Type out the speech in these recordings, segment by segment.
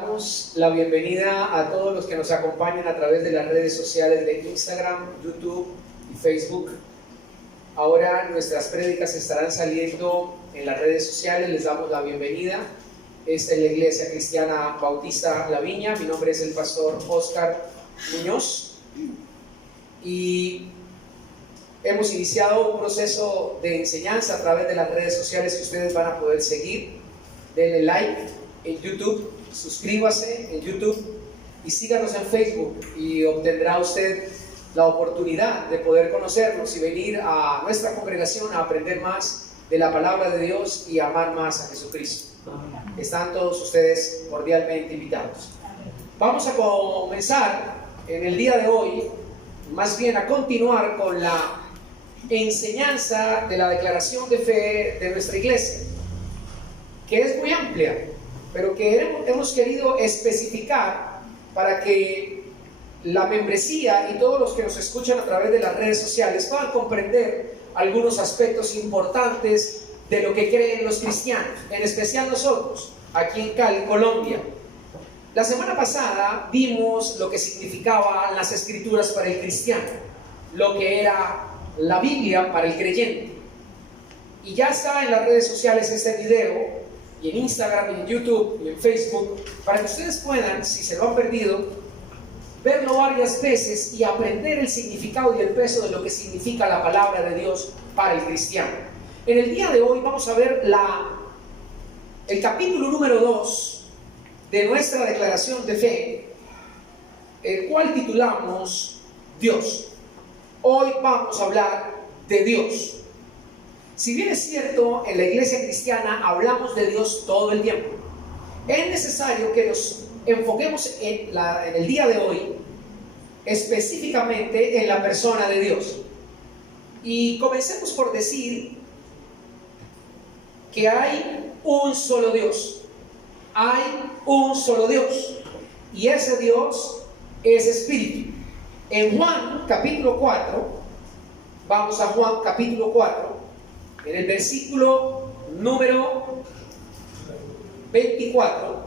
Damos la bienvenida a todos los que nos acompañan a través de las redes sociales de Instagram, YouTube y Facebook. Ahora nuestras prédicas estarán saliendo en las redes sociales. Les damos la bienvenida. Esta es la Iglesia Cristiana Bautista La Viña. Mi nombre es el pastor Oscar Muñoz y hemos iniciado un proceso de enseñanza a través de las redes sociales que ustedes van a poder seguir. Denle like en YouTube, suscríbase en YouTube y síganos en Facebook, y obtendrá usted la oportunidad de poder conocernos y venir a nuestra congregación a aprender más de la palabra de Dios y amar más a Jesucristo. Están todos ustedes cordialmente invitados. Vamos a comenzar en el día de hoy, más bien a continuar con la enseñanza de la declaración de fe de nuestra iglesia, que es muy amplia, pero que hemos querido especificar para que la membresía y todos los que nos escuchan a través de las redes sociales puedan comprender algunos aspectos importantes de lo que creen los cristianos, en especial nosotros, aquí en Cali, Colombia. La semana pasada vimos lo que significaban las escrituras para el cristiano, lo que era la Biblia para el creyente. Y ya está en las redes sociales este video, y en Instagram, y en YouTube, y en Facebook, para que ustedes puedan, si se lo han perdido, verlo varias veces y aprender el significado y el peso de lo que significa la palabra de Dios para el cristiano. En el día de hoy vamos a ver el capítulo número 2 de nuestra declaración de fe, el cual titulamos Dios. Hoy vamos a hablar de Dios. Si bien es cierto, en la iglesia cristiana hablamos de Dios todo el tiempo, es necesario que nos enfoquemos en el día de hoy específicamente en la persona de Dios. Y comencemos por decir que hay un solo Dios. Hay un solo Dios. Y ese Dios es Espíritu. En Juan capítulo 4, vamos a Juan capítulo 4, en el versículo número 24,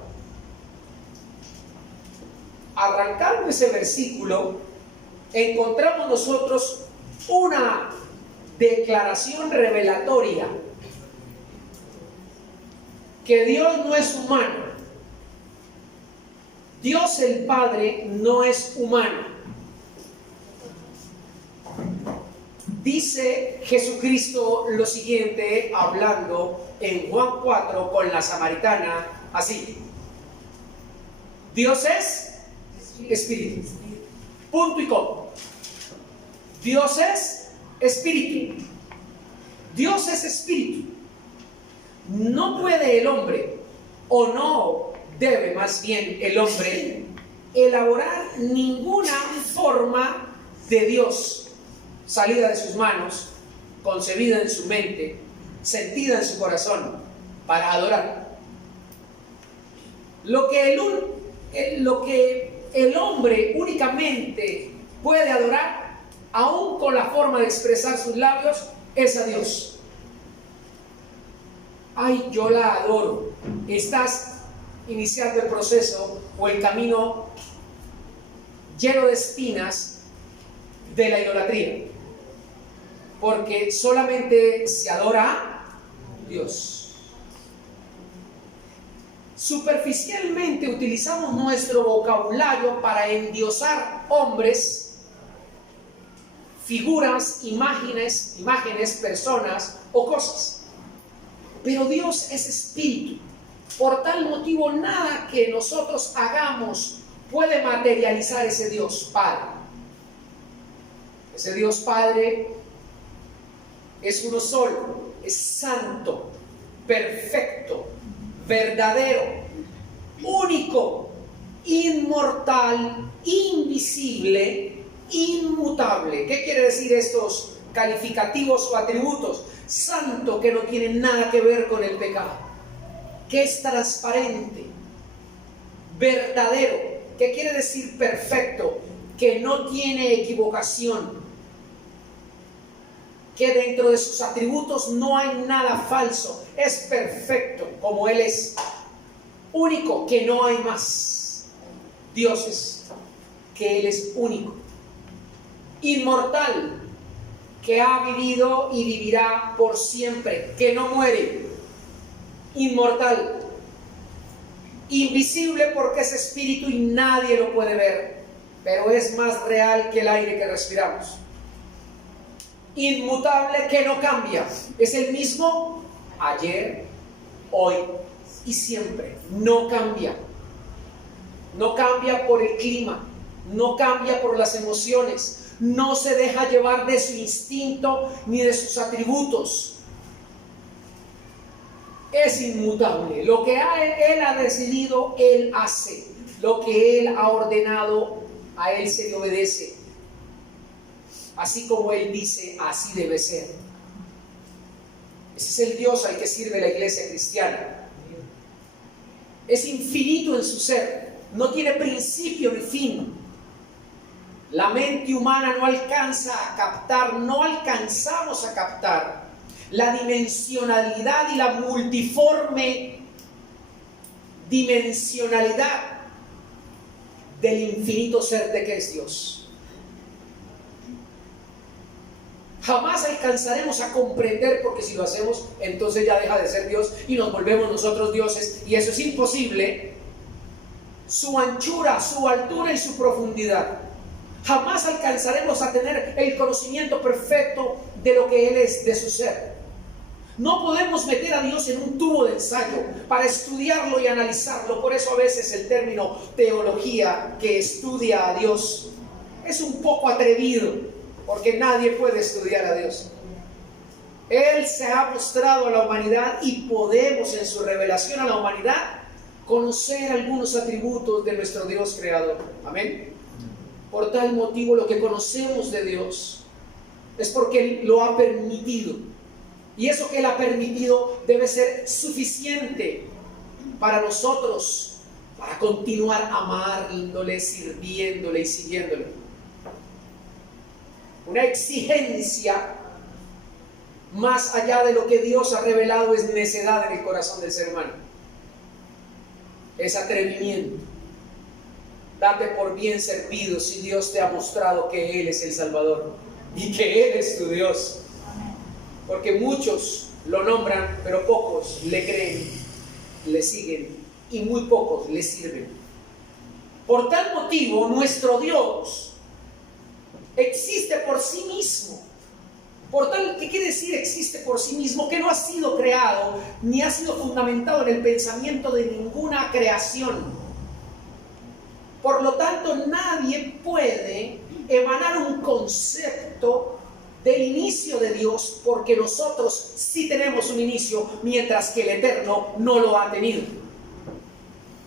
arrancando ese versículo, encontramos nosotros una declaración revelatoria que Dios no es humano. Dios el Padre no es humano. Dice Jesucristo lo siguiente, hablando en Juan 4 con la samaritana, así: Dios es Espíritu. Punto y coma. Dios es Espíritu. Dios es Espíritu. No puede el hombre, o no debe más bien el hombre, elaborar ninguna forma de Dios salida de sus manos, concebida en su mente, sentida en su corazón, para adorar. Lo que el hombre únicamente puede adorar, aún con la forma de expresar sus labios, es a Dios. Ay, yo la adoro. Estás iniciando el proceso o el camino lleno de espinas de la idolatría, porque solamente se adora a Dios. Superficialmente utilizamos nuestro vocabulario para endiosar hombres, figuras, imágenes, personas o cosas. Pero Dios es Espíritu. Por tal motivo, nada que nosotros hagamos puede materializar ese Dios Padre. Ese Dios Padre es uno solo, es santo, perfecto, verdadero, único, inmortal, invisible, inmutable. ¿Qué quiere decir estos calificativos o atributos? Santo, que no tiene nada que ver con el pecado, que es transparente. Verdadero, ¿qué quiere decir perfecto? Que no tiene equivocación, que dentro de sus atributos no hay nada falso, es perfecto como Él es. único, que no hay más dioses, que Él es único, inmortal, que ha vivido y vivirá por siempre, que no muere, inmortal, invisible porque es espíritu y nadie lo puede ver, pero es más real que el aire que respiramos, inmutable, que no cambia, es el mismo ayer, hoy y siempre, no cambia. No cambia por el clima, no cambia por las emociones, no se deja llevar de su instinto ni de sus atributos. Es inmutable. Lo que Él ha decidido, Él hace. Lo que Él ha ordenado, a Él se le obedece. Así como Él dice, así debe ser. Ese es el Dios al que sirve la iglesia cristiana. Es infinito en su ser. No tiene principio ni fin. La mente humana no alcanza a captar, no alcanzamos a captar la dimensionalidad y la multiforme dimensionalidad del infinito ser de que es Dios. Jamás alcanzaremos a comprender, porque si lo hacemos, entonces ya deja de ser Dios y nos volvemos nosotros dioses, y eso es imposible. Su anchura, su altura y su profundidad. Jamás alcanzaremos a tener el conocimiento perfecto de lo que Él es, de su ser. No podemos meter a Dios en un tubo de ensayo para estudiarlo y analizarlo. Por eso a veces el término teología, que estudia a Dios, es un poco atrevido, porque nadie puede estudiar a Dios. Él se ha mostrado a la humanidad y podemos, en su revelación a la humanidad, conocer algunos atributos de nuestro Dios creador. Amén. Por tal motivo, lo que conocemos de Dios es porque Él lo ha permitido. Y eso que Él ha permitido debe ser suficiente para nosotros, para continuar amándole, sirviéndole y siguiéndole. Una exigencia más allá de lo que Dios ha revelado es necedad en el corazón del ser humano. Es atrevimiento. Date por bien servido si Dios te ha mostrado que Él es el Salvador y que Él es tu Dios. Porque muchos lo nombran, pero pocos le creen, le siguen y muy pocos le sirven. Por tal motivo, nuestro Dios existe por sí mismo. Por tal, ¿qué quiere decir existe por sí mismo? Que no ha sido creado ni ha sido fundamentado en el pensamiento de ninguna creación. Por lo tanto, nadie puede emanar un concepto del inicio de Dios, porque nosotros sí tenemos un inicio, mientras que el Eterno no lo ha tenido.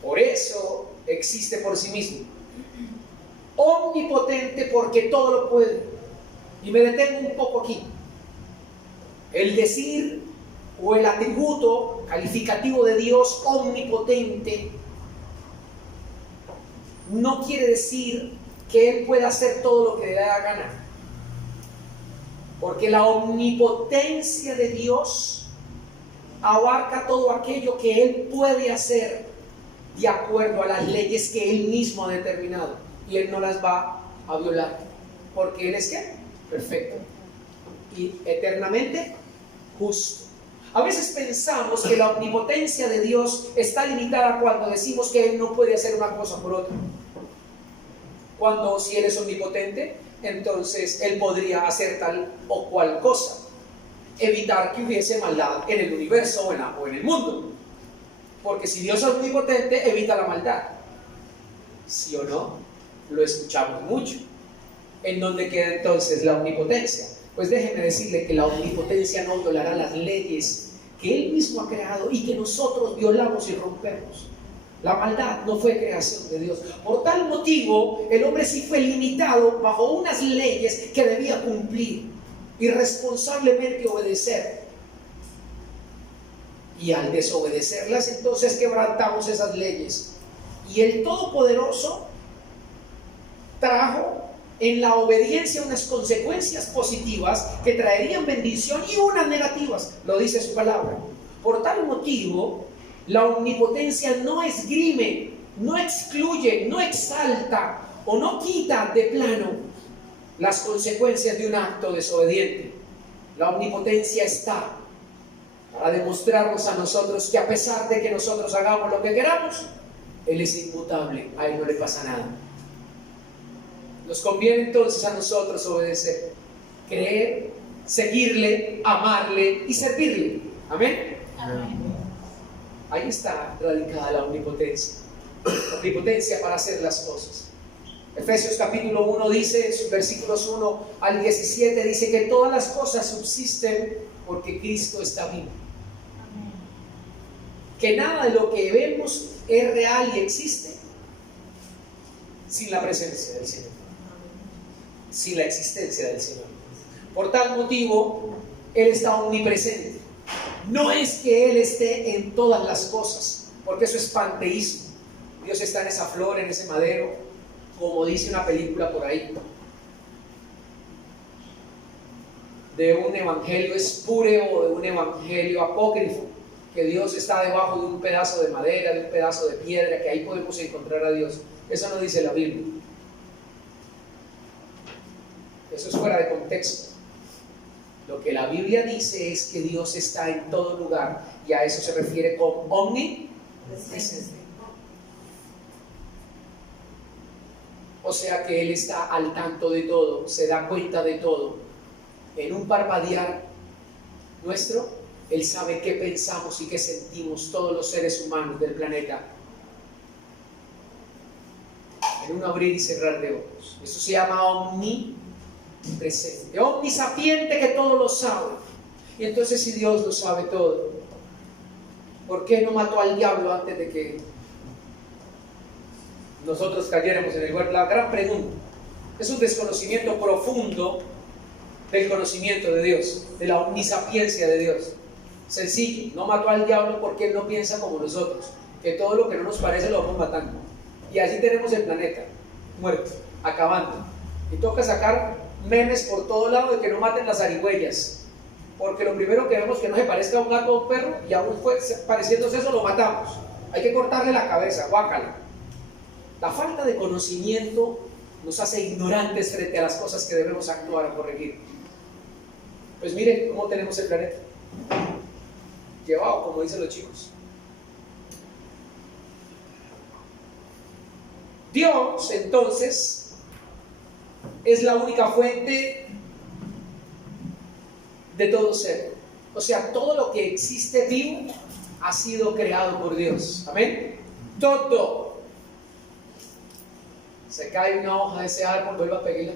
Por eso existe por sí mismo. Omnipotente, porque todo lo puede. Y me detengo un poco aquí. El decir o el atributo calificativo de Dios omnipotente no quiere decir que Él pueda hacer todo lo que le da la gana. Porque la omnipotencia de Dios abarca todo aquello que Él puede hacer de acuerdo a las leyes que Él mismo ha determinado. Y Él no las va a violar. Porque Él es ¿qué? Perfecto. Y eternamente justo. A veces pensamos que la omnipotencia de Dios está limitada cuando decimos que Él no puede hacer una cosa por otra. Cuando si Él es omnipotente, entonces Él podría hacer tal o cual cosa. Evitar que hubiese maldad en el universo o en el mundo. Porque si Dios es omnipotente, evita la maldad. ¿Sí o no? Lo escuchamos mucho. ¿En dónde queda entonces la omnipotencia? Pues déjeme decirle que la omnipotencia no violará las leyes que Él mismo ha creado y que nosotros violamos y rompemos. La maldad no fue creación de Dios. Por tal motivo, el hombre sí fue limitado bajo unas leyes que debía cumplir y responsablemente obedecer. Y al desobedecerlas, entonces quebrantamos esas leyes. Y el Todopoderoso trajo en la obediencia unas consecuencias positivas que traerían bendición y unas negativas, lo dice su palabra. Por tal motivo, La omnipotencia no esgrime, no excluye, no exalta o no quita de plano las consecuencias de un acto desobediente. La omnipotencia está para demostrarnos a nosotros que a pesar de que nosotros hagamos lo que queramos, Él es inmutable, a Él no le pasa nada. Nos conviene entonces a nosotros obedecer, creer, seguirle, amarle y servirle. Amén. Amén. Ahí está radicada la omnipotencia. La omnipotencia para hacer las cosas. Efesios capítulo 1 dice, en sus versículos 1 al 17, dice que todas las cosas subsisten porque Cristo está vivo. Amén. Que nada de lo que vemos es real y existe sin la presencia del Señor, sin la existencia del Señor. Por tal motivo, Él está omnipresente. No es que Él esté en todas las cosas, porque eso es panteísmo. Dios está en esa flor, en ese madero, como dice una película por ahí, de un evangelio espúreo o de un evangelio apócrifo, que Dios está debajo de un pedazo de madera, de un pedazo de piedra, que ahí podemos encontrar a Dios. Eso no dice la Biblia. Eso es fuera de contexto. Lo que la Biblia dice es que Dios está en todo lugar, y a eso se refiere con omnipresente. O sea que Él está al tanto de todo, se da cuenta de todo. En un parpadear nuestro, Él sabe qué pensamos y qué sentimos todos los seres humanos del planeta. En un abrir y cerrar de ojos. Eso se llama omnipresente, omnisapiente, que todo lo sabe. Y entonces, si Dios lo sabe todo, ¿por qué no mató al diablo antes de que nosotros cayéramos en el huerto? La gran pregunta. Es un desconocimiento profundo del conocimiento de Dios, de la omnisapiencia de Dios. Sencillo, no mató al diablo porque Él no piensa como nosotros, que todo lo que no nos parece lo vamos matando. Y así tenemos el planeta muerto, acabando. Y toca sacar memes por todo lado de que no maten las zarigüeyas, porque lo primero que vemos que no se parezca a un gato o un perro, y aún pareciéndose eso lo matamos. Hay que cortarle la cabeza, guácala. La falta de conocimiento nos hace ignorantes frente a las cosas que debemos actuar o corregir. Pues miren cómo tenemos el planeta llevado, como dicen los chicos. Dios, entonces, es la única fuente de todo ser. O sea, todo lo que existe vivo ha sido creado por Dios. Amén. Todo. Se cae una hoja de ese árbol, vuelva a pegarla.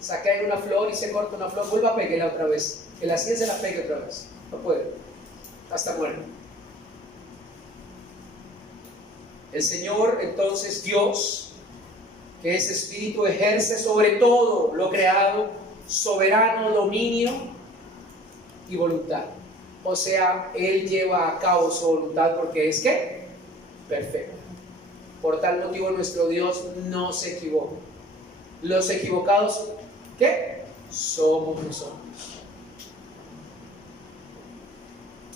Se cae una flor y se corta una flor, vuelva a pegarla otra vez. Que la ciencia la pegue otra vez. No puede. Hasta muere. El Señor, entonces, Dios, que es espíritu, ejerce sobre todo lo creado soberano dominio y voluntad. O sea, Él lleva a cabo su voluntad porque es ¿qué? Perfecta. Por tal motivo nuestro Dios no se equivoca. Los equivocados, ¿qué? Somos nosotros.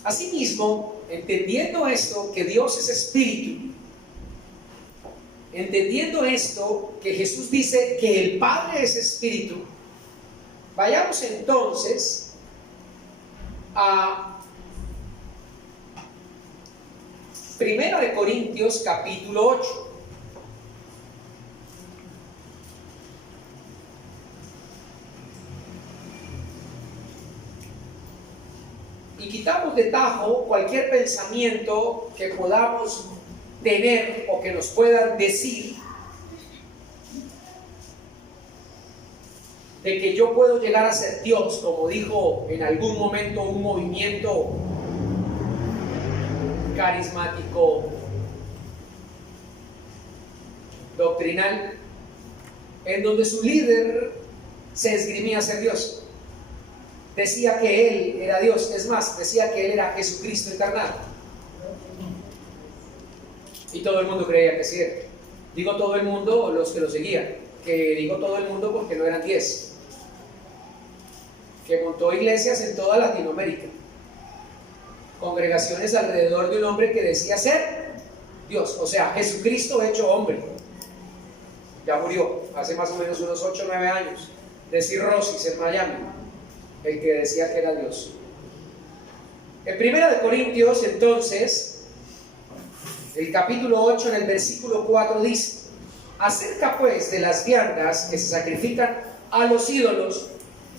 Asimismo, entendiendo esto, que Dios es espíritu, entendiendo esto, que Jesús dice que el Padre es espíritu, vayamos entonces a 1 de Corintios capítulo 8. Y quitamos de tajo cualquier pensamiento que podamos tener o que nos puedan decir de que yo puedo llegar a ser Dios, como dijo en algún momento un movimiento carismático doctrinal, en donde su líder se esgrimía a ser Dios. Decía que Él era Dios, es más, decía que Él era Jesucristo encarnado. Y todo el mundo creía que sí era. Digo todo el mundo, los que lo seguían, que digo todo el mundo porque no eran 10. Que montó iglesias en toda Latinoamérica. congregaciones alrededor de un hombre que decía ser Dios, o sea, Jesucristo hecho hombre. Ya murió hace más o menos unos 8 o 9 años, de cirrosis en Miami, el que decía que era Dios. En 1 Corintios, entonces, el capítulo 8, en el versículo 4 dice: acerca pues de las viandas que se sacrifican a los ídolos,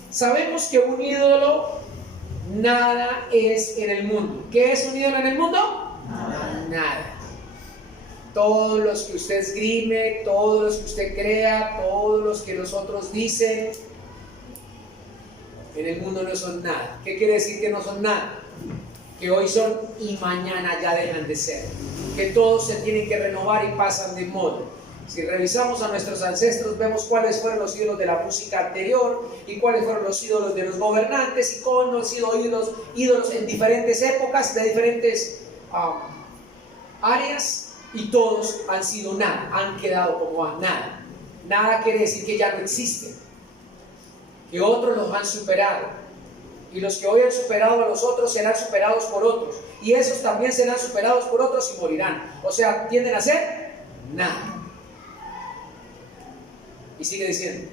sabemos que un ídolo nada es en el mundo. ¿Qué es un ídolo en el mundo? Nada. Todos los que usted esgrime, todos los que usted crea, todos los que los otros dicen, en el mundo no son nada. ¿Qué quiere decir que no son nada? Que hoy son y mañana ya dejan de ser. Que todos se tienen que renovar y pasan de moda. Si revisamos a nuestros ancestros, vemos cuáles fueron los ídolos de la música anterior y cuáles fueron los ídolos de los gobernantes y cómo han sido ídolos en diferentes épocas, de diferentes áreas, y todos han sido nada, han quedado como nada. Nada quiere decir que ya no existen, que otros los han superado, y los que hoy han superado a los otros serán superados por otros, y esos también serán superados por otros y morirán. O sea, tienden a ser nada. Y sigue diciendo: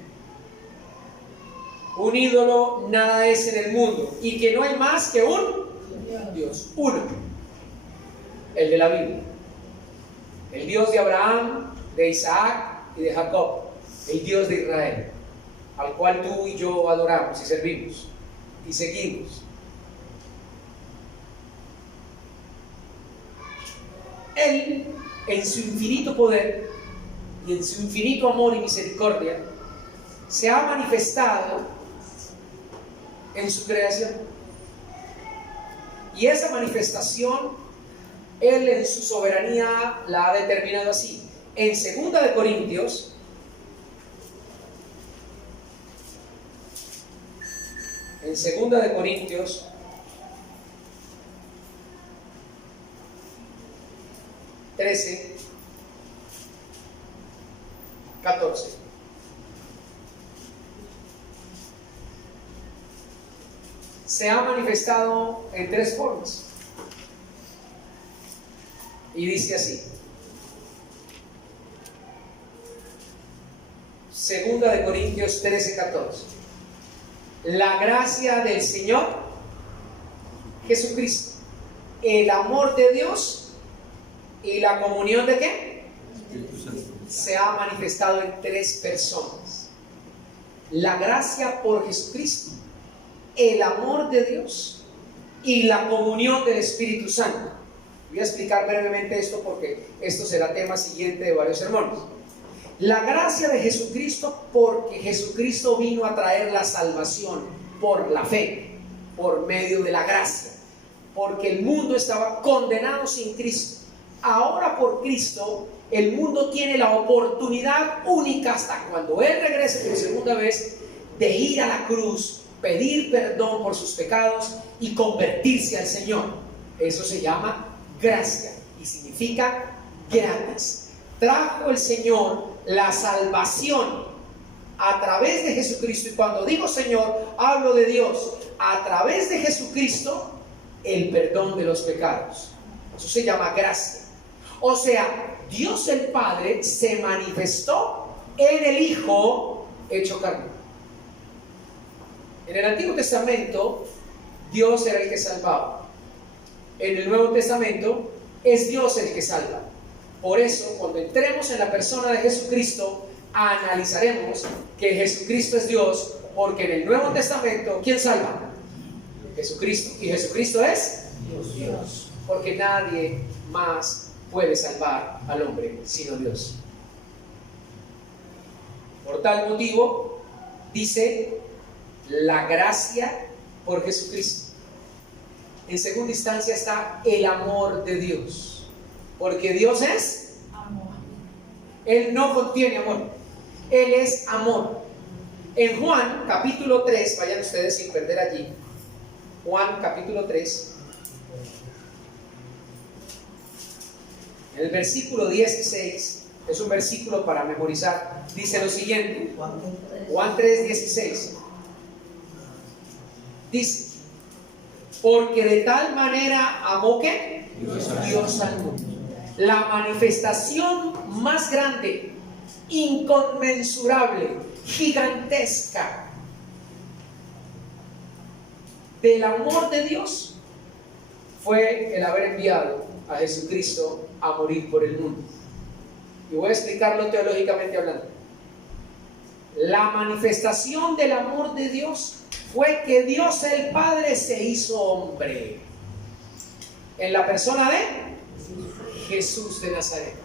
un ídolo nada es en el mundo, y que no hay más que un Dios, uno, el de la Biblia, el Dios de Abraham, de Isaac y de Jacob, el Dios de Israel, al cual tú y yo adoramos y servimos y seguimos. Él, en su infinito poder y en su infinito amor y misericordia, se ha manifestado en su creación. Y esa manifestación, Él en su soberanía la ha determinado así. En 2 Corintios, en 2 Corintios 13, 14. Se ha manifestado en 3 formas. Y dice así: 2 Corintios 13, 14. La gracia del Señor Jesucristo, el amor de Dios y la comunión de ¿qué? Se ha manifestado en 3 personas. La gracia por Jesucristo, el amor de Dios y la comunión del Espíritu Santo. Voy a explicar brevemente esto porque esto será tema siguiente de varios sermones. La gracia de Jesucristo, porque Jesucristo vino a traer la salvación por la fe, por medio de la gracia, porque el mundo estaba condenado sin Cristo. Ahora por Cristo el mundo tiene la oportunidad única, hasta cuando Él regrese por segunda vez, de ir a la cruz, pedir perdón por sus pecados y convertirse al Señor. Eso se llama gracia y significa gratis. Trajo el Señor la salvación a través de Jesucristo, y cuando digo Señor, hablo de Dios. A través de Jesucristo, el perdón de los pecados. Eso se llama gracia. O sea, Dios el Padre se manifestó en el Hijo hecho carne. En el Antiguo Testamento, Dios era el que salvaba. En el Nuevo Testamento, es Dios el que salva. Por eso, cuando entremos en la persona de Jesucristo, analizaremos que Jesucristo es Dios, porque en el Nuevo Testamento, ¿quién salva? Jesucristo. Y Jesucristo es Dios. Porque nadie más puede salvar al hombre sino Dios. Por tal motivo, dice la gracia por Jesucristo. En segunda instancia está el amor de Dios, porque Dios es amor. Él no contiene amor, Él es amor. En Juan capítulo 3, vayan ustedes sin perder allí, Juan capítulo 3, en el versículo 16, es un versículo para memorizar, dice lo siguiente. Juan 3, 16 dice: Porque de tal manera amó que Dios al mundo. La manifestación más grande, inconmensurable, gigantesca del amor de Dios fue el haber enviado a Jesucristo a morir por el mundo. Y voy a explicarlo teológicamente hablando. La manifestación del amor de Dios fue que Dios el Padre se hizo hombre en la persona de Jesús de Nazaret.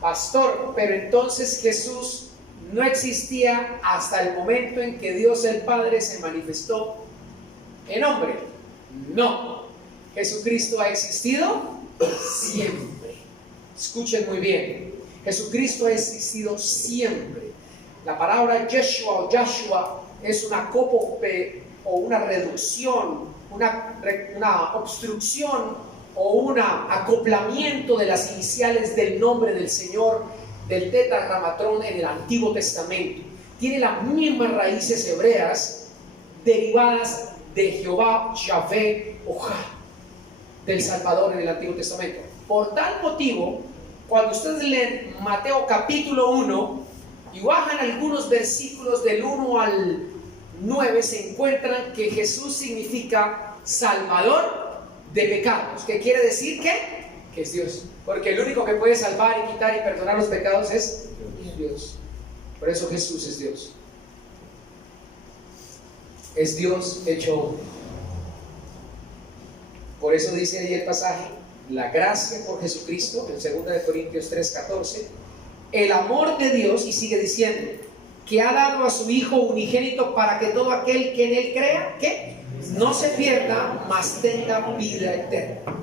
Pastor, pero entonces Jesús no existía hasta el momento en que Dios el Padre se manifestó en hombre. No, Jesucristo ha existido siempre. Escuchen muy bien, Jesucristo ha existido siempre. La palabra Yeshua o Yahshua es una cópope o una reducción, una obstrucción o un acoplamiento de las iniciales del nombre del Señor, del tetragrammatrón en el Antiguo Testamento. Tiene las mismas raíces hebreas derivadas de Jehová, Yahvé o Jah, del Salvador en el Antiguo Testamento. Por tal motivo, cuando ustedes leen Mateo capítulo 1 y bajan algunos versículos del 1 al 9, se encuentran que Jesús significa Salvador de pecados. ¿Qué quiere decir? Que es Dios. Porque el único que puede salvar y quitar y perdonar los pecados es Dios. Por eso Jesús es Dios. Es Dios hecho hombre. Por eso dice ahí el pasaje, la gracia por Jesucristo, en 2 Corintios 3:14, el amor de Dios, y sigue diciendo, que ha dado a su Hijo unigénito para que todo aquel que en Él crea, que no se pierda, mas tenga vida eterna.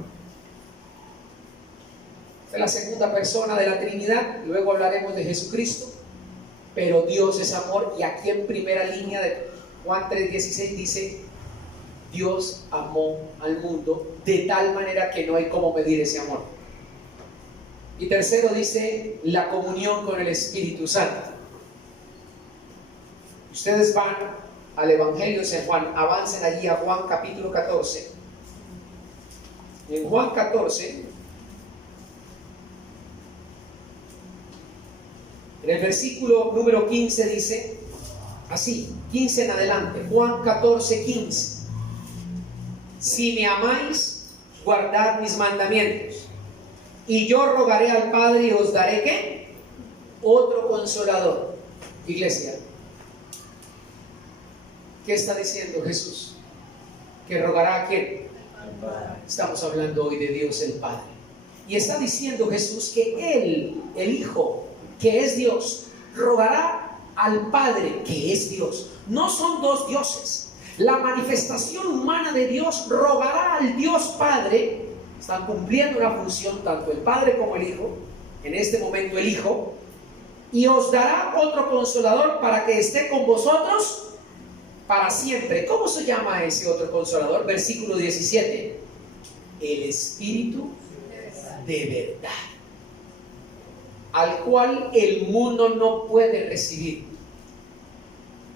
Esta es la segunda persona de la Trinidad, luego hablaremos de Jesucristo, pero Dios es amor, y aquí en primera línea de Juan 3:16 dice, Dios amó al mundo de tal manera que no hay cómo medir ese amor. Y tercero dice, la comunión con el Espíritu Santo. Ustedes van al Evangelio de San Juan, avancen allí a Juan capítulo 14. En Juan 14, en el versículo número 15 dice, así, 15 en adelante, Juan 14:15. Si me amáis, guardad mis mandamientos, y yo rogaré al Padre y os daré ¿qué? Otro consolador. Iglesia, ¿qué está diciendo Jesús? ¿Que rogará a quién? Estamos hablando hoy de Dios el Padre. Y está diciendo Jesús que Él, el Hijo, que es Dios, rogará al Padre, que es Dios. No son dos dioses. La manifestación humana de Dios rogará al Dios Padre. Están cumpliendo una función tanto el Padre como el Hijo, en este momento el Hijo, y os dará otro consolador para que esté con vosotros para siempre. ¿Cómo se llama ese otro consolador? Versículo 17. El Espíritu de verdad, al cual el mundo no puede recibir,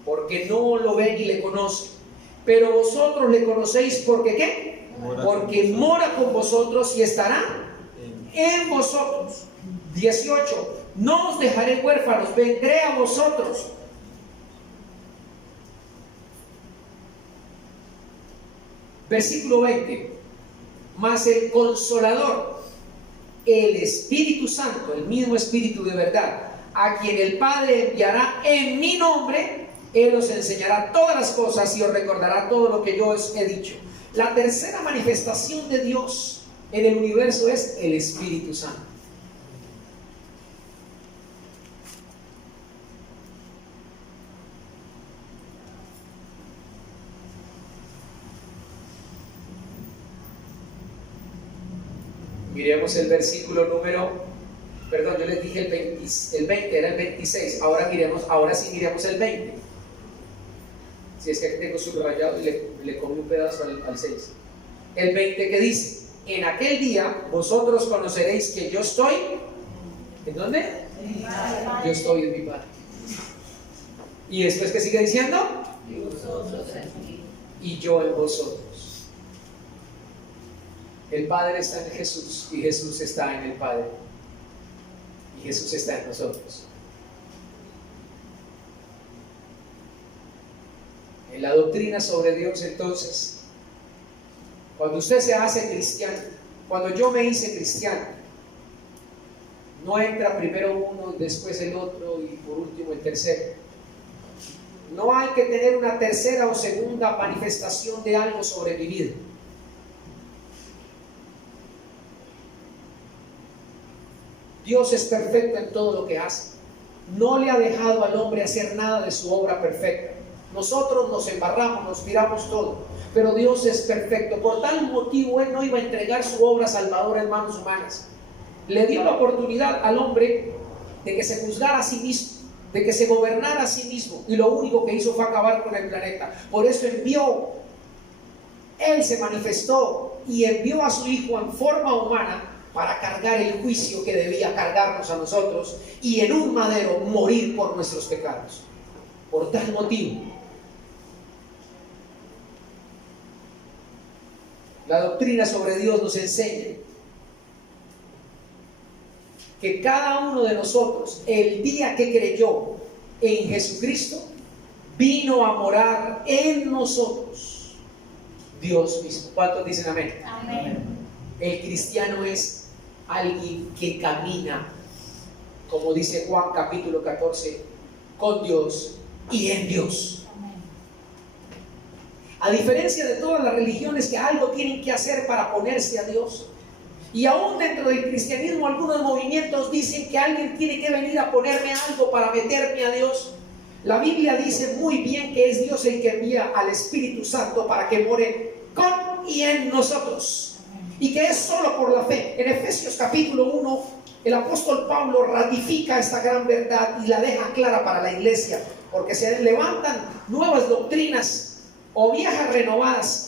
porque no lo ve ni le conoce. Pero vosotros le conocéis, ¿porque qué? Porque mora con vosotros y estará en vosotros. 18. No os dejaré huérfanos, vendré a vosotros. Versículo 20. Mas el Consolador, el Espíritu Santo, el mismo Espíritu de verdad, a quien el Padre enviará en mi nombre, Él os enseñará todas las cosas y os recordará todo lo que yo os he dicho. La tercera manifestación de Dios en el universo es el Espíritu Santo. Miremos el versículo número, perdón, yo les dije el 20, era el 26, ahora sí miremos el 20. Si es que aquí tengo subrayado y le comí un pedazo al 6. El 20 que dice, en aquel día vosotros conoceréis que yo estoy, ¿en dónde? Yo estoy en mi Padre. Y después, ¿qué sigue diciendo? y yo en vosotros. El Padre está en Jesús y Jesús está en el Padre. Y Jesús está en nosotros. En la doctrina sobre Dios, entonces, cuando usted se hace cristiano, cuando yo me hice cristiano, no entra primero uno, después el otro y por último el tercero. No hay que tener una tercera o segunda manifestación de algo sobre mi vida. Dios es perfecto en todo lo que hace. No le ha dejado al hombre hacer nada de su obra perfecta. Nosotros nos embarramos, nos tiramos todo, pero Dios es perfecto. Por tal motivo Él no iba a entregar su obra salvadora en manos humanas. Le dio la oportunidad al hombre de que se juzgara a sí mismo, de que se gobernara a sí mismo, y lo único que hizo fue acabar con el planeta. Por eso Él se manifestó y envió a su Hijo en forma humana para cargar el juicio que debía cargarnos a nosotros y en un madero morir por nuestros pecados. Por tal motivo, la doctrina sobre Dios nos enseña que cada uno de nosotros, el día que creyó en Jesucristo, vino a morar en nosotros Dios mismo. ¿Cuántos dicen amén? Amén. El cristiano es alguien que camina, como dice Juan capítulo 14, con Dios y en Dios. Amén. A diferencia de todas las religiones que algo tienen que hacer para ponerse a Dios, y aún dentro del cristianismo algunos movimientos dicen que alguien tiene que venir a ponerme algo para meterme a Dios. La Biblia dice muy bien que es Dios el que envía al Espíritu Santo para que more con y en nosotros, y que es solo por la fe. En Efesios capítulo 1, el apóstol Pablo ratifica esta gran verdad y la deja clara para la iglesia, porque se levantan nuevas doctrinas o viejas renovadas,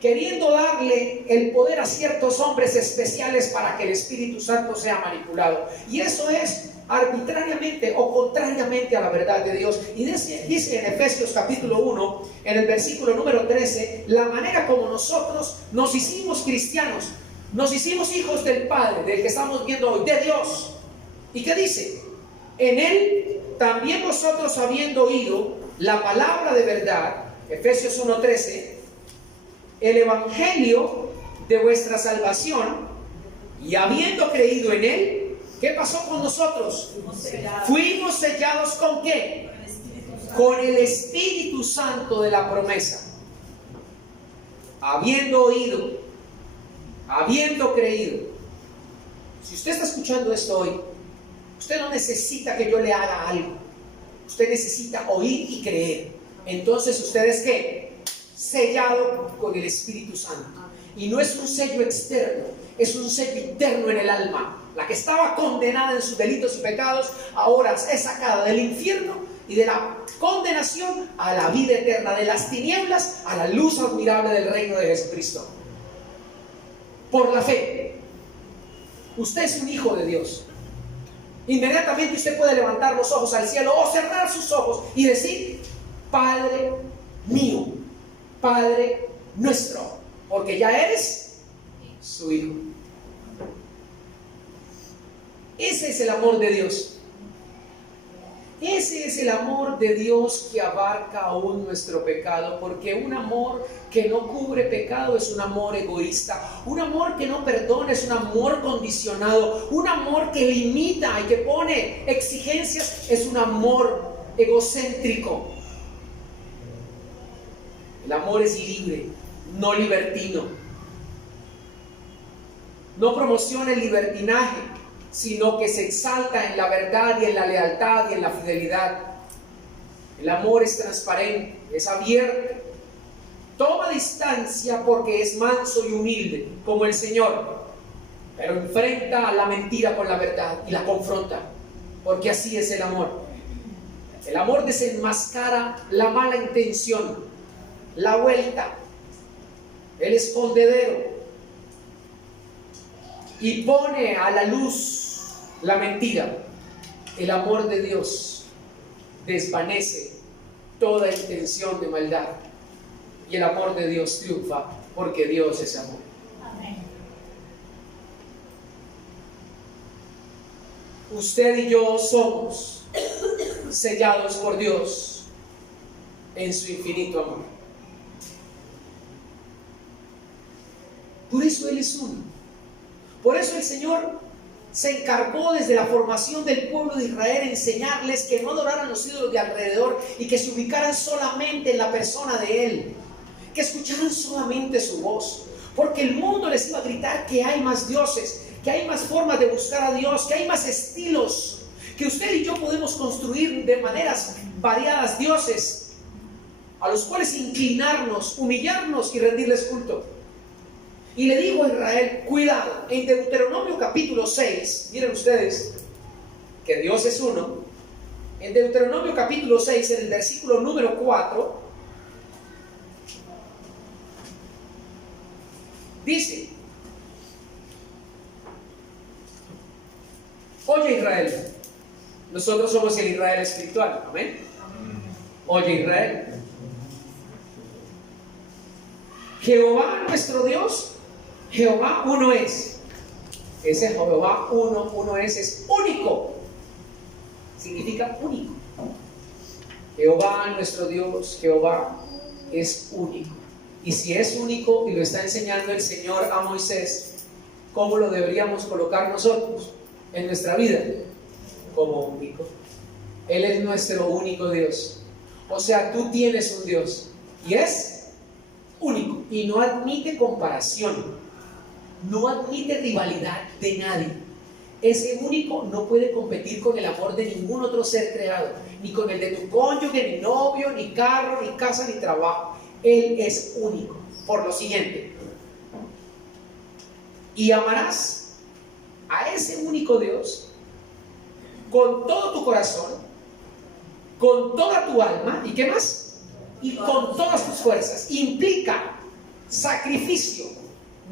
queriendo darle el poder a ciertos hombres especiales para que el Espíritu Santo sea manipulado. Y eso es arbitrariamente o contrariamente a la verdad de Dios. Y dice en Efesios capítulo 1, en el versículo número 13, la manera como nosotros nos hicimos cristianos, nos hicimos hijos del Padre, del que estamos viendo hoy, de Dios. ¿Y qué dice? En Él también vosotros, habiendo oído la palabra de verdad, Efesios 1:13, el evangelio de vuestra salvación, y habiendo creído en Él, ¿qué pasó con nosotros? Fuimos sellados ¿con qué? Con el Espíritu Santo de la promesa. Habiendo oído, habiendo creído. Si usted está escuchando esto hoy, usted no necesita que yo le haga algo. Usted necesita oír y creer. Entonces, ¿usted es qué? Sellado con el Espíritu Santo. Y no es un sello externo, es un sello interno en el alma. La que estaba condenada en sus delitos y pecados, ahora es sacada del infierno y de la condenación a la vida eterna, de las tinieblas a la luz admirable del reino de Jesucristo. Por la fe. Usted es un hijo de Dios. Inmediatamente usted puede levantar los ojos al cielo o cerrar sus ojos y decir: Padre mío, Padre nuestro, porque ya eres su hijo. Ese es el amor de Dios. Ese es el amor de Dios que abarca aún nuestro pecado, porque un amor que no cubre pecado es un amor egoísta. Un amor que no perdona es un amor condicionado. Un amor que limita y que pone exigencias es un amor egocéntrico. El amor es libre, no libertino. No promociona el libertinaje, sino que se exalta en la verdad y en la lealtad y en la fidelidad. El amor es transparente, es abierto, toma distancia porque es manso y humilde, como el Señor, pero enfrenta la mentira con la verdad y la confronta, porque así es el amor. El amor desenmascara la mala intención, la vuelta, el escondedero, y pone a la luz la mentira. El amor de Dios desvanece toda intención de maldad. y el amor de Dios triunfa, porque Dios es amor. Amén. Usted y yo somos sellados por Dios en su infinito amor. Por eso Él es uno. Por eso el Señor se encargó desde la formación del pueblo de Israel enseñarles que no adoraran los ídolos de alrededor y que se ubicaran solamente en la persona de Él, que escucharan solamente su voz, porque el mundo les iba a gritar que hay más dioses, que hay más formas de buscar a Dios, que hay más estilos, que usted y yo podemos construir de maneras variadas dioses a los cuales inclinarnos, humillarnos y rendirles culto. Y le dijo a Israel, cuidado, en Deuteronomio capítulo 6, miren ustedes que Dios es uno. En Deuteronomio capítulo 6, en el versículo número 4, dice: oye Israel, nosotros somos el Israel espiritual, amén. Oye Israel, Jehová nuestro Dios, Jehová uno es. Ese Jehová uno es único. Significa único. Jehová nuestro Dios, Jehová es único. Y si es único, y lo está enseñando el Señor a Moisés, ¿cómo lo deberíamos colocar nosotros en nuestra vida? Como único. Él es nuestro único Dios. O sea, tú tienes un Dios y es único y no admite comparación. No admite rivalidad de nadie. Ese único no puede competir con el amor de ningún otro ser creado, ni con el de tu cónyuge, ni novio, ni carro, ni casa, ni trabajo. Él es único. Por lo siguiente: y amarás a ese único Dios con todo tu corazón, con toda tu alma, ¿y qué más? Y con todas tus fuerzas. Implica sacrificio.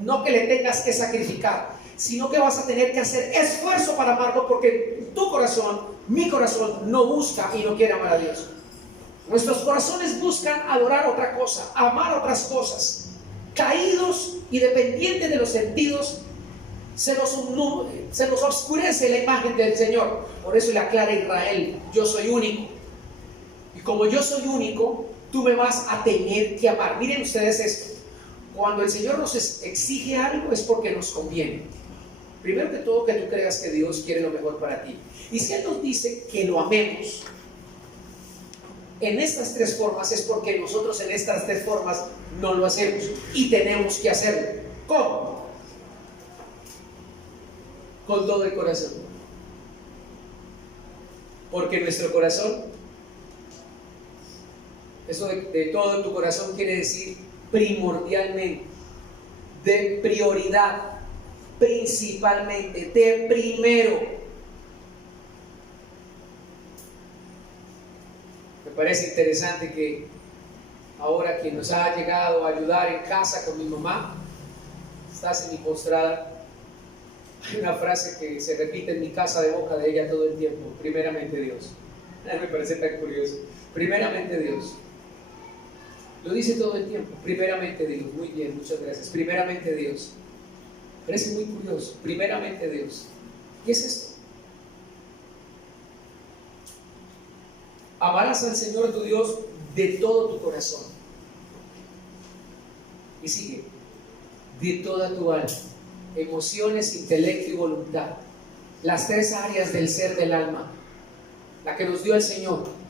No que le tengas que sacrificar, sino que vas a tener que hacer esfuerzo para amarlo, porque tu corazón, mi corazón, no busca y no quiere amar a Dios. Nuestros corazones buscan adorar otra cosa, amar otras cosas. Caídos y dependientes de los sentidos, se nos oscurece la imagen del Señor. Por eso le aclara a Israel: yo soy único. Y como yo soy único, tú me vas a tener que amar. Miren ustedes esto. Cuando el Señor nos exige algo es porque nos conviene. Primero que todo, que tú creas que Dios quiere lo mejor para ti. Y si Él nos dice que lo amemos en estas tres formas, es porque nosotros en estas tres formas no lo hacemos y tenemos que hacerlo. ¿Cómo? Con todo el corazón. Porque nuestro corazón, eso de todo tu corazón quiere decir primordialmente, de prioridad, principalmente, de primero. Me parece interesante que ahora quien nos ha llegado a ayudar en casa con mi mamá está semi-postrada. Hay una frase que se repite en mi casa de boca de ella todo el tiempo: primeramente Dios. Me parece tan curioso. Primeramente Dios. Lo dice todo el tiempo: primeramente Dios. Muy bien, muchas gracias. Primeramente Dios. Parece muy curioso. Primeramente Dios. ¿Qué es esto? Amarás al Señor tu Dios de todo tu corazón. Y sigue: de toda tu alma, emociones, intelecto y voluntad. Las tres áreas del ser del alma, la que nos dio el Señor.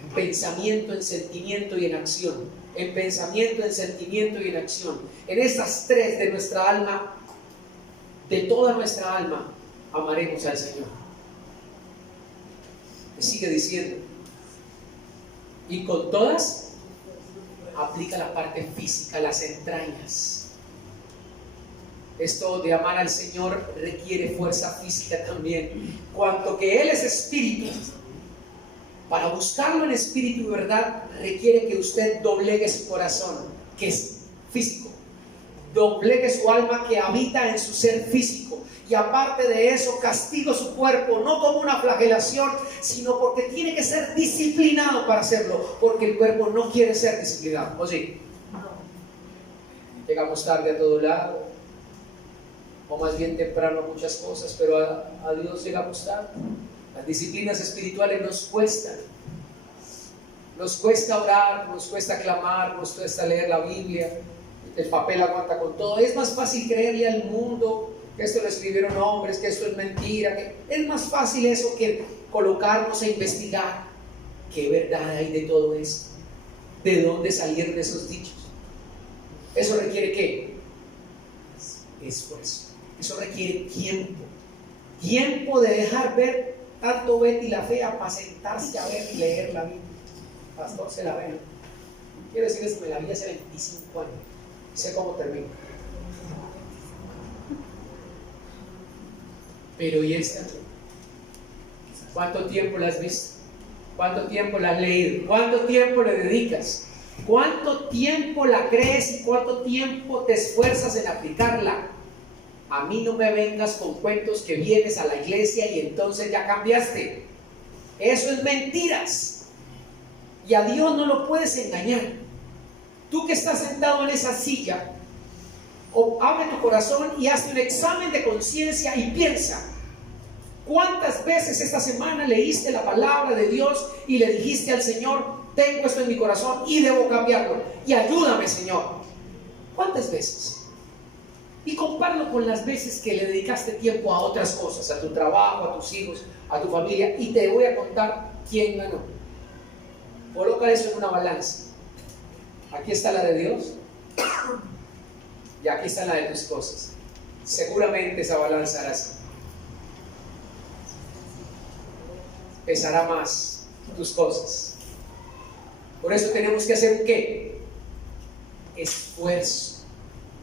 En pensamiento, en sentimiento y en acción. En pensamiento, en sentimiento y en acción. En estas tres de nuestra alma, de toda nuestra alma, amaremos al Señor. Y sigue diciendo: y con todas, aplica la parte física, las entrañas. Esto de amar al Señor requiere fuerza física también. Cuanto que Él es espíritu, para buscarlo en espíritu y verdad, requiere que usted doblegue su corazón, que es físico. Doblegue su alma, que habita en su ser físico. Y aparte de eso, castigo su cuerpo, no como una flagelación, sino porque tiene que ser disciplinado para hacerlo, porque el cuerpo no quiere ser disciplinado. ¿O sí? llegamos tarde a todo lado, o más bien temprano a muchas cosas, pero a Dios llegamos tarde. Las disciplinas espirituales nos cuestan. Nos cuesta orar, nos cuesta clamar, nos cuesta leer la Biblia. El papel aguanta con todo. Es más fácil creerle al mundo que esto lo escribieron hombres, que esto es mentira. Es más fácil eso que colocarnos a investigar qué verdad hay de todo esto. ¿De dónde salieron esos dichos? ¿Eso requiere qué? Esfuerzo. Eso requiere tiempo. Tiempo de dejar ver tanto Betty la Fea para sentarse a ver y leer la Biblia. Pastor, se la ven. Quiero decirles que me la vi hace 25 años. Sé cómo termina. Pero ¿y esta? ¿Cuánto tiempo la has visto? ¿Cuánto tiempo la has leído? ¿Cuánto tiempo le dedicas? ¿Cuánto tiempo la crees y cuánto tiempo te esfuerzas en aplicarla? A mí no me vengas con cuentos que vienes a la iglesia y entonces ya cambiaste. Eso es mentiras. Y a Dios no lo puedes engañar. Tú que estás sentado en esa silla, abre tu corazón y hazte un examen de conciencia y piensa: ¿cuántas veces esta semana leíste la palabra de Dios y le dijiste al Señor: tengo esto en mi corazón y debo cambiarlo, y ayúdame, Señor? ¿Cuántas veces? Y compáralo con las veces que le dedicaste tiempo a otras cosas, a tu trabajo, a tus hijos, a tu familia, y te voy a contar quién ganó. Coloca eso en una balanza. Aquí está la de Dios y aquí está la de tus cosas. Seguramente esa balanza hará así. Pesará más tus cosas. Por eso tenemos que hacer un ¿qué? Esfuerzo.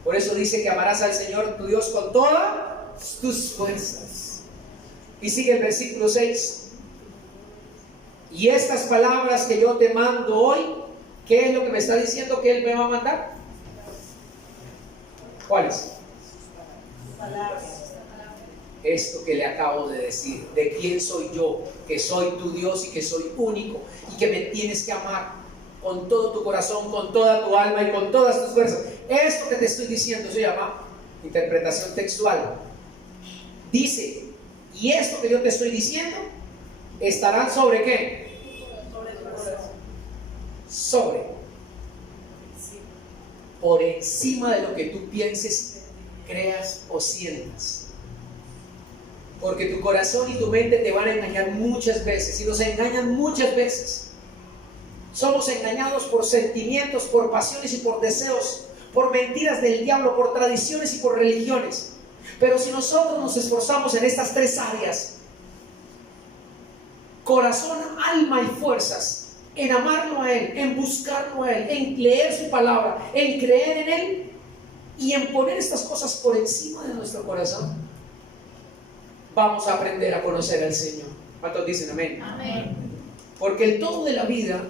Por eso dice que amarás al Señor tu Dios con todas tus fuerzas. Y sigue el versículo 6. Y estas palabras que yo te mando hoy, ¿qué es lo que me está diciendo que Él me va a mandar? ¿Cuáles? Palabras. Esto que le acabo de decir, de quién soy yo, que soy tu Dios y que soy único, y que me tienes que amar con todo tu corazón, con toda tu alma y con todas tus fuerzas. Esto que te estoy diciendo se llama interpretación textual. Dice: y esto que yo te estoy diciendo estarán sobre ¿qué? Sobre tu corazón. Sobre. Por encima de lo que tú pienses, creas o sientas. Porque tu corazón y tu mente te van a engañar muchas veces, y nos engañan muchas veces. Somos engañados por sentimientos, por pasiones y por deseos, por mentiras del diablo, por tradiciones y por religiones. Pero si nosotros nos esforzamos en estas tres áreas, corazón, alma y fuerzas, en amarlo a Él, en buscarlo a Él, en leer su palabra, en creer en Él y en poner estas cosas por encima de nuestro corazón, vamos a aprender a conocer al Señor. ¿Cuántos dicen amén? Amén. Porque el todo de la vida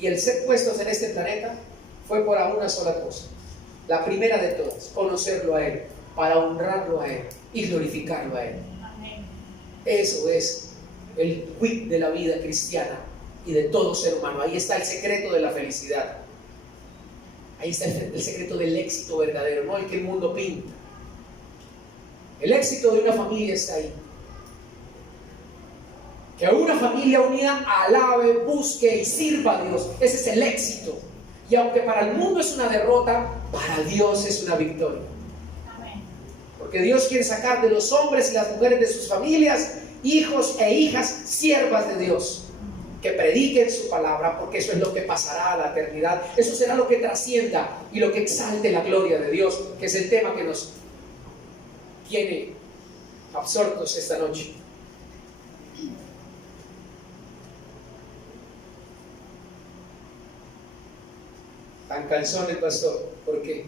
y el ser puestos en este planeta fue por una sola cosa. La primera de todas: conocerlo a Él, para honrarlo a Él y glorificarlo a Él. Amén. Eso es el quid de la vida cristiana y de todo ser humano. Ahí está el secreto de la felicidad. Ahí está el secreto del éxito verdadero, no el que el mundo pinta. El éxito de una familia está ahí. Que una familia unida alabe, busque y sirva a Dios. Ese es el éxito. Y aunque para el mundo es una derrota, para Dios es una victoria. Amén. Porque Dios quiere sacar de los hombres y las mujeres de sus familias hijos e hijas siervas de Dios, que prediquen su palabra, porque eso es lo que pasará a la eternidad. Eso será lo que trascienda y lo que exalte la gloria de Dios, que es el tema que nos tiene absortos esta noche. Tan cansón el pastor, porque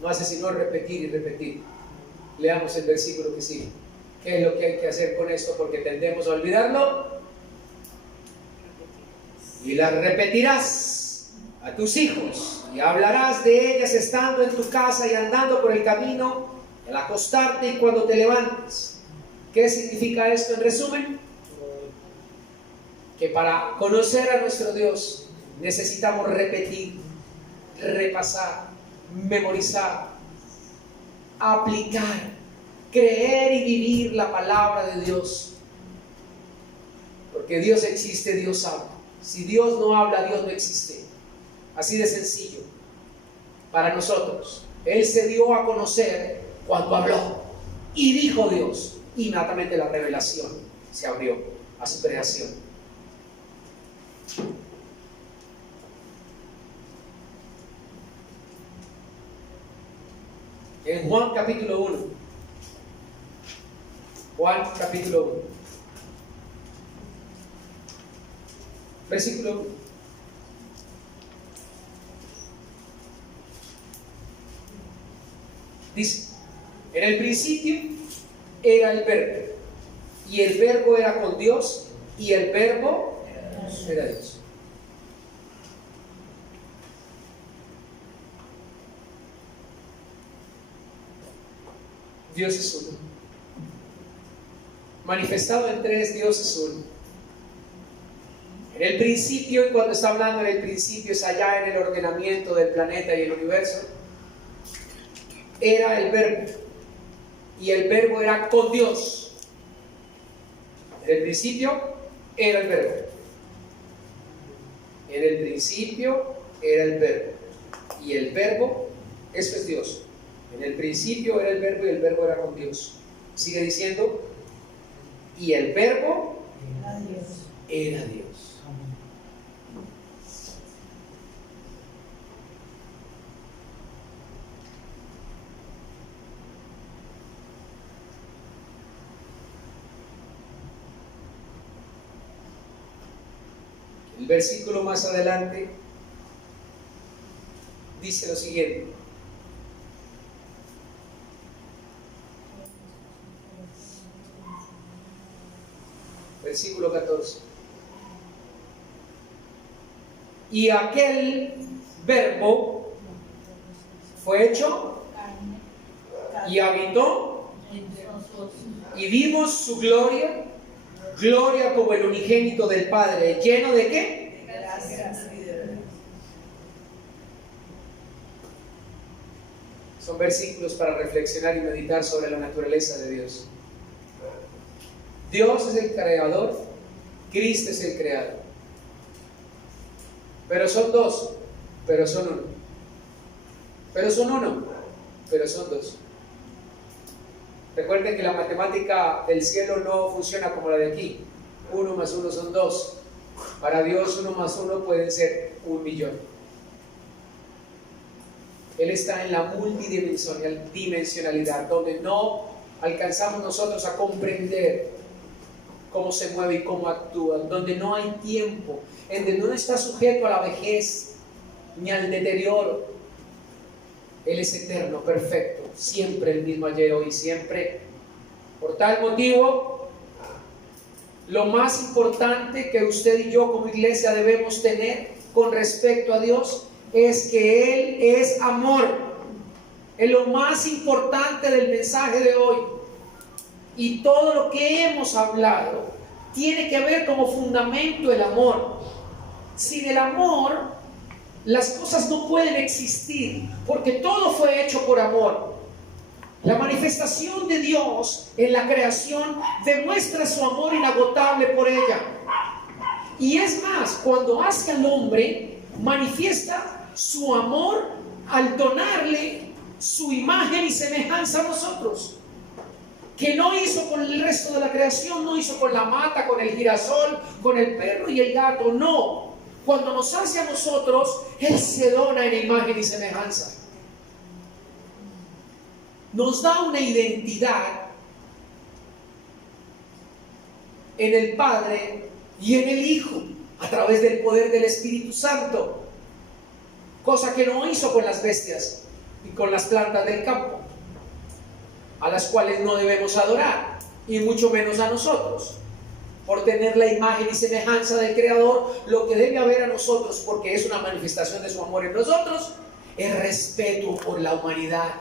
no hace sino repetir y repetir. Leamos el versículo que sigue. ¿Qué es lo que hay que hacer con esto? Porque tendemos a olvidarlo. Y las repetirás a tus hijos, y hablarás de ellas estando en tu casa y andando por el camino, al acostarte y cuando te levantes. ¿Qué significa esto en resumen? Que para conocer a nuestro Dios necesitamos repetir, repasar, memorizar, aplicar, creer y vivir la palabra de Dios. Porque Dios existe, Dios habla. Si Dios no habla, Dios no existe. Así de sencillo. Para nosotros, Él se dio a conocer cuando habló y dijo Dios. Inmediatamente la revelación se abrió a su creación. En Juan capítulo 1. Juan capítulo 1. Versículo 1. Dice: en el principio era el verbo, y el verbo era con Dios, y el verbo era Dios. Dios es uno. Manifestado en tres, Dios es uno. En el principio, y cuando está hablando en el principio, es allá en el ordenamiento del planeta y el universo, era el verbo, y el verbo era con Dios. En el principio era el verbo. En el principio era el verbo, y el verbo, eso es Dios. En el principio era el verbo y el verbo era con Dios. Sigue diciendo, y el verbo era Dios. El versículo más adelante dice lo siguiente: versículo 14. Y aquel verbo fue hecho y habitó, y vimos su gloria, gloria como el unigénito del Padre, lleno de ¿qué? Gracias y de verdad. Son versículos para reflexionar y meditar sobre la naturaleza de Dios. Dios es el creador, Cristo es el creador. Pero son dos, pero son uno. Pero son uno, pero son dos. Recuerden que la matemática del cielo no funciona como la de aquí. 1 más 1 son 2. Para Dios 1 más 1 pueden ser 1.000.000. Él está en la multidimensionalidad, donde no alcanzamos nosotros a comprender cómo se mueve y cómo actúa, donde no hay tiempo, en donde no está sujeto a la vejez ni al deterioro. Él es eterno, perfecto, siempre el mismo ayer, hoy y siempre. Por tal motivo, lo más importante que usted y yo como iglesia debemos tener con respecto a Dios es que Él es amor. Es lo más importante del mensaje de hoy. Y todo lo que hemos hablado tiene que ver como fundamento el amor. Sin el amor, las cosas no pueden existir, porque todo fue hecho por amor. La manifestación de Dios en la creación demuestra su amor inagotable por ella. Y es más, cuando hace al hombre, manifiesta su amor al donarle su imagen y semejanza a nosotros. Que no hizo con el resto de la creación, no hizo con la mata, con el girasol, con el perro y el gato, no. Cuando nos hace a nosotros, Él se dona en imagen y semejanza. Nos da una identidad en el Padre y en el Hijo, a través del poder del Espíritu Santo, cosa que no hizo con las bestias y con las plantas del campo, a las cuales no debemos adorar, y mucho menos a nosotros. Por tener la imagen y semejanza del Creador, lo que debe haber a nosotros, porque es una manifestación de su amor en nosotros, es respeto por la humanidad,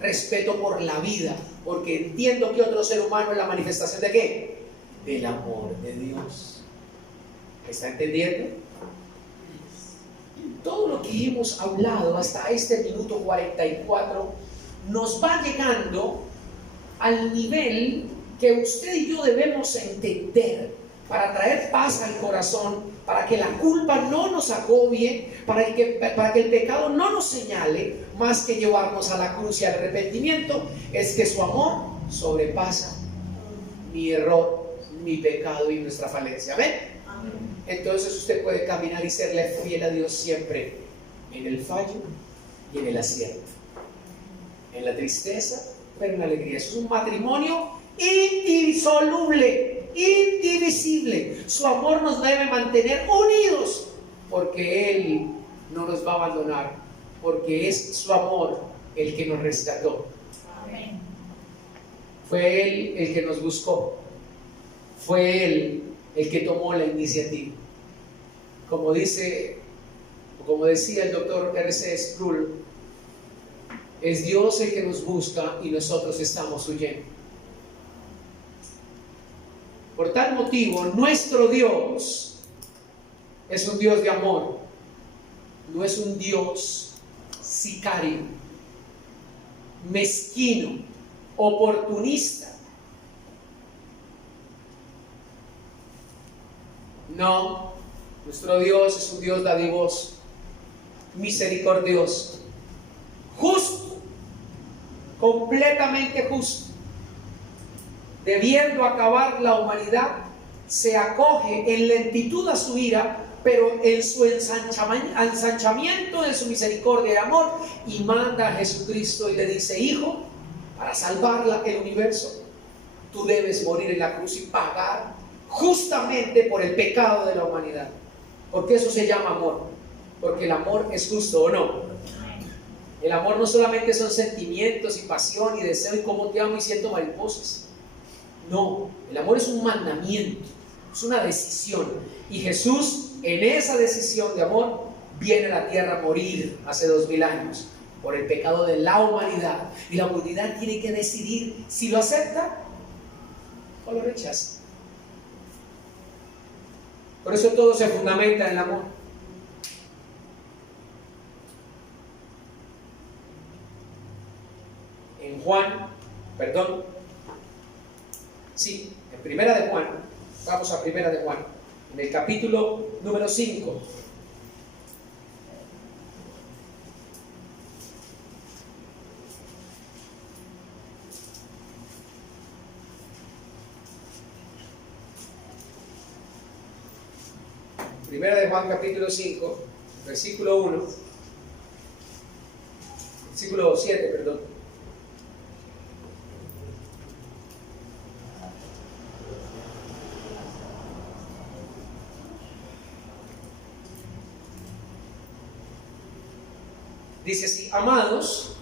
respeto por la vida, porque entiendo que otro ser humano es la manifestación ¿de qué? Del amor de Dios. ¿Está entendiendo? todo lo que hemos hablado hasta este minuto 44 nos va llegando al nivel que usted y yo debemos entender para traer paz al corazón, para que la culpa no nos agobie, para que el pecado no nos señale, más que llevarnos a la cruz y al arrepentimiento, es que su amor sobrepasa mi error, mi pecado y nuestra falencia. ¿Ven? Entonces usted puede caminar y serle fiel a Dios siempre, en el fallo y en el acierto, en la tristeza pero en la alegría. Eso es un matrimonio indisoluble, indivisible. Su amor nos debe mantener unidos, porque Él no nos va a abandonar, porque es su amor el que nos rescató. Amén. Fue Él el que nos buscó, fue Él el que tomó la iniciativa. Como decía el doctor R.C. Sproul, es Dios el que nos busca y nosotros estamos huyendo. Por tal motivo, nuestro Dios es un Dios de amor, no es un Dios sicario, mezquino, oportunista. No, nuestro Dios es un Dios dadivoso, misericordioso, justo, completamente justo. Debiendo acabar la humanidad, se acoge en lentitud a su ira, pero en su ensanchamiento de su misericordia y amor, y manda a Jesucristo y le dice: hijo, para salvar el universo, tú debes morir en la cruz y pagar justamente por el pecado de la humanidad. Porque eso se llama amor, porque el amor es justo, ¿o no? El amor no solamente son sentimientos y pasión y deseo y cómo te amo y siento mariposas. No, el amor es un mandamiento, es una decisión. Y Jesús, en esa decisión de amor, viene a la tierra a morir hace 2000 años por el pecado de la humanidad. Y la humanidad tiene que decidir si lo acepta o lo rechaza. Por eso todo se fundamenta en el amor. En Primera de Juan, vamos a Primera de Juan, en el capítulo número 5. Primera de Juan, capítulo 5, versículo 1, versículo 7, perdón. Dice así: amados,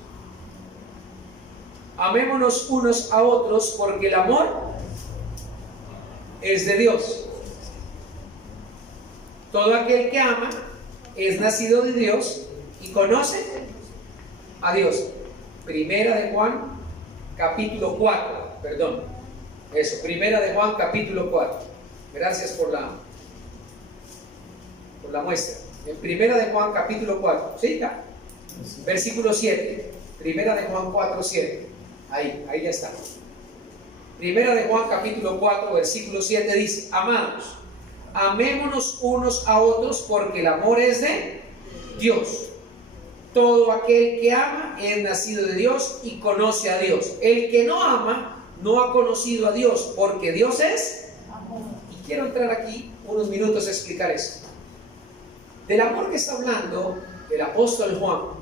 amémonos unos a otros, porque el amor es de Dios. Todo aquel que ama es nacido de Dios y conoce a Dios. Primera de Juan, capítulo 4, perdón. Eso, Primera de Juan, capítulo 4. Gracias por la muestra. En Primera de Juan, capítulo 4. ¿Sí? ¿Ya? Versículo 7. Primera de Juan 4, 7. Ahí ya está. Primera de Juan, capítulo 4, versículo 7 dice: amados, amémonos unos a otros, porque el amor es de Dios. Todo aquel que ama es nacido de Dios y conoce a Dios. El que no ama no ha conocido a Dios, porque Dios es amor. Y quiero entrar aquí unos minutos a explicar esto. Del amor que está hablando el apóstol Juan,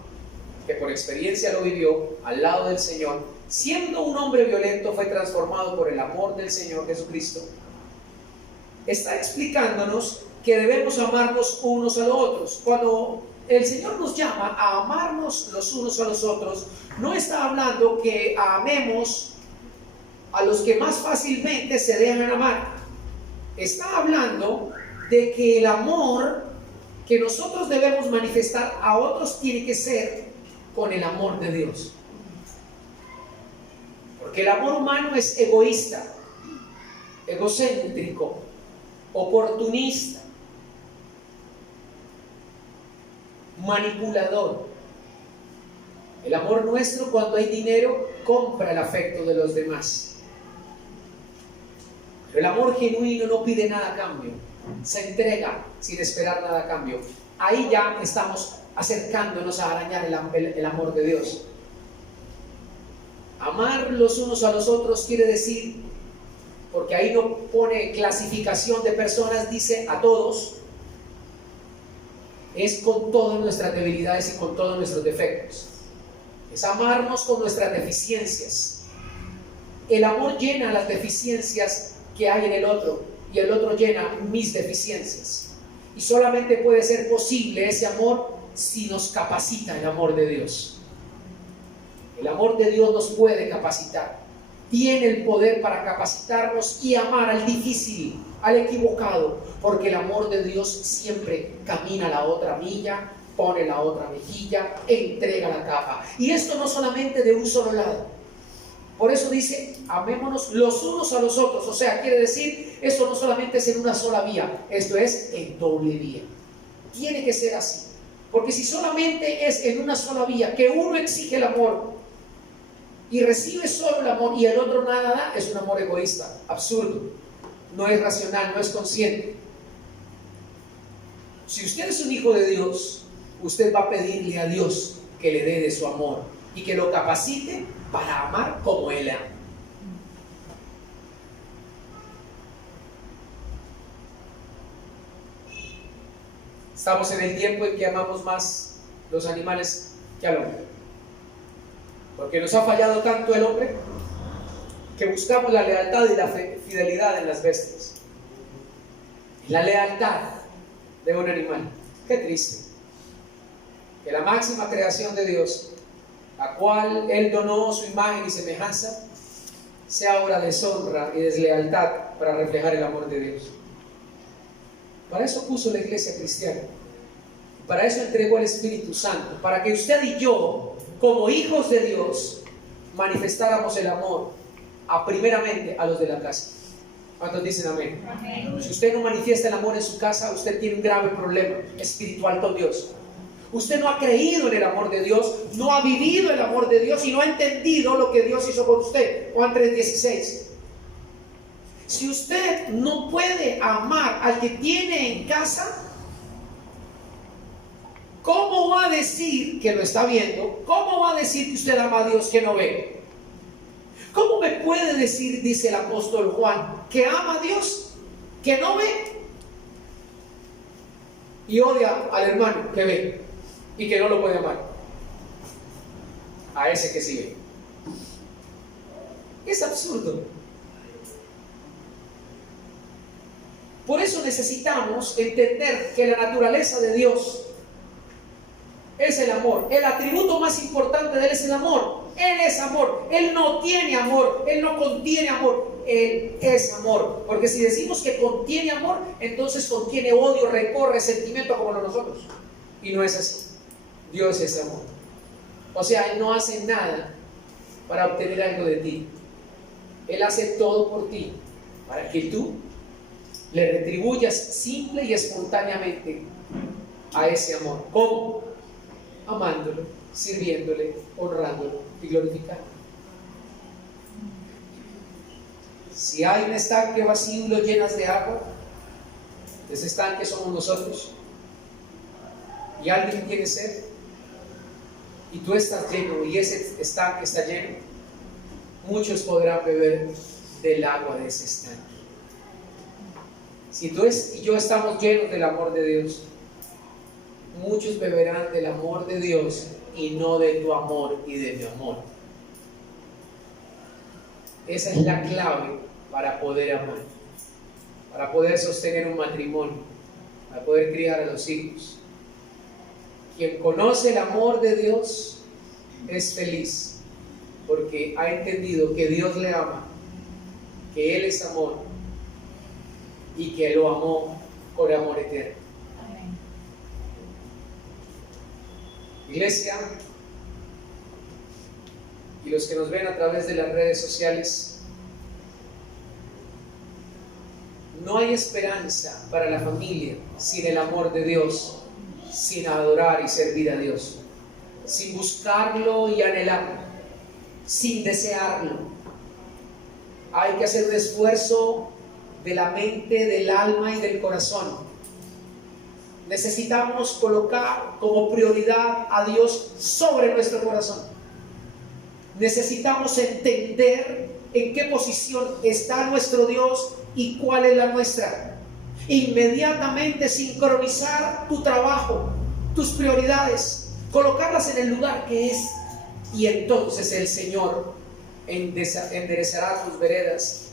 que por experiencia lo vivió al lado del Señor, siendo un hombre violento, fue transformado por el amor del Señor Jesucristo. Está explicándonos que debemos amarnos unos a los otros. Cuando el Señor nos llama a amarnos los unos a los otros, no está hablando que amemos a los que más fácilmente se dejan amar. Está hablando de que el amor que nosotros debemos manifestar a otros tiene que ser con el amor de Dios. Porque el amor humano es egoísta, egocéntrico, oportunista. manipulador. El amor nuestro, cuando hay dinero, compra el afecto de los demás. Pero el amor genuino no pide nada a cambio, se entrega sin esperar nada a cambio. Ahí ya estamos acercándonos a arañar el amor de Dios. Amar los unos a los otros quiere decir, porque ahí no pone clasificación de personas, dice a todos, es con todas nuestras debilidades y con todos nuestros defectos. Es amarnos con nuestras deficiencias. El amor llena las deficiencias que hay en el otro y el otro llena mis deficiencias. Y solamente puede ser posible ese amor si nos capacita el amor de Dios. El amor de Dios nos puede capacitar. Tiene el poder para capacitarnos y amar al difícil, al equivocado, porque el amor de Dios siempre camina la otra milla, pone la otra mejilla, entrega la capa. Y esto no solamente de un solo lado. Por eso dice, amémonos los unos a los otros. O sea, quiere decir, esto no solamente es en una sola vía, esto es en doble vía. Tiene que ser así. Porque si solamente es en una sola vía, que uno exige el amor y recibe solo el amor y el otro nada da, es un amor egoísta, absurdo, no es racional, no es consciente. Si usted es un hijo de Dios, usted va a pedirle a Dios que le dé de su amor y que lo capacite para amar como Él ama. Estamos en el tiempo en que amamos más los animales que al hombre. Porque nos ha fallado tanto el hombre que buscamos la lealtad y la fidelidad en las bestias. La lealtad de un animal. Qué triste. Que la máxima creación de Dios, la cual Él donó su imagen y semejanza, sea obra de deshonra y deslealtad para reflejar el amor de Dios. Para eso puso la iglesia cristiana. Para eso entregó el Espíritu Santo. Para que usted y yo, como hijos de Dios, manifestáramos el amor primeramente a los de la casa. ¿Cuántos dicen amén? Amén. Si usted no manifiesta el amor en su casa, usted tiene un grave problema espiritual con Dios. Usted no ha creído en el amor de Dios, no ha vivido el amor de Dios y no ha entendido lo que Dios hizo por usted. Juan 3:16. Si usted no puede amar al que tiene en casa, ¿cómo va a decir que lo está viendo? ¿Cómo va a decir que usted ama a Dios que no ve? ¿Cómo me puede decir, dice el apóstol Juan, que ama a Dios que no ve y odia al hermano que ve y que no lo puede amar? A ese que sí ve. Es absurdo. Por eso necesitamos entender que la naturaleza de Dios es el amor. El atributo más importante de Él es el amor. Él es amor. Él no tiene amor. Él no contiene amor. Él es amor. Porque si decimos que contiene amor, entonces contiene odio, rencor, resentimiento como nosotros. Y no es así. Dios es amor. O sea, Él no hace nada para obtener algo de ti. Él hace todo por ti, para que tú le retribuyas simple y espontáneamente a ese amor. ¿Cómo? Amándolo, sirviéndole, honrándolo y glorificándolo. Si hay un estanque vacío y lo llenas de agua, ese estanque somos nosotros, y alguien tiene sed y tú estás lleno y ese estanque está lleno, muchos podrán beber del agua de ese estanque. Si tú y yo estamos llenos del amor de Dios, muchos beberán del amor de Dios y no de tu amor y de mi amor. Esa es la clave para poder amar, para poder sostener un matrimonio, para poder criar a los hijos. Quien conoce el amor de Dios es feliz, porque ha entendido que Dios le ama, que Él es amor y que lo amó por amor eterno. Amén. Iglesia, y los que nos ven a través de las redes sociales, no hay esperanza para la familia sin el amor de Dios, sin adorar y servir a Dios, sin buscarlo y anhelarlo, sin desearlo. Hay que hacer un esfuerzo de la mente, del alma y del corazón. Necesitamos colocar como prioridad a Dios sobre nuestro corazón. Necesitamos entender en qué posición está nuestro Dios y cuál es la nuestra. Inmediatamente sincronizar tu trabajo, tus prioridades, colocarlas en el lugar que es, y entonces el Señor enderezará tus veredas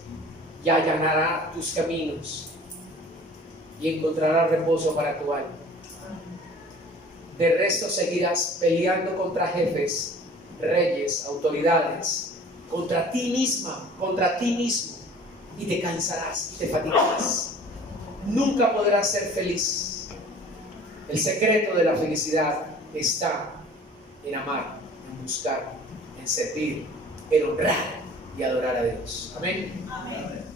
y allanará tus caminos y encontrará reposo para tu alma. De resto seguirás peleando contra jefes, reyes, autoridades, contra ti misma, contra ti mismo, y te cansarás y te fatigarás. Nunca podrás ser feliz. El secreto de la felicidad está en amar, en buscar, en servir, en honrar y adorar a Dios. Amén. Amén.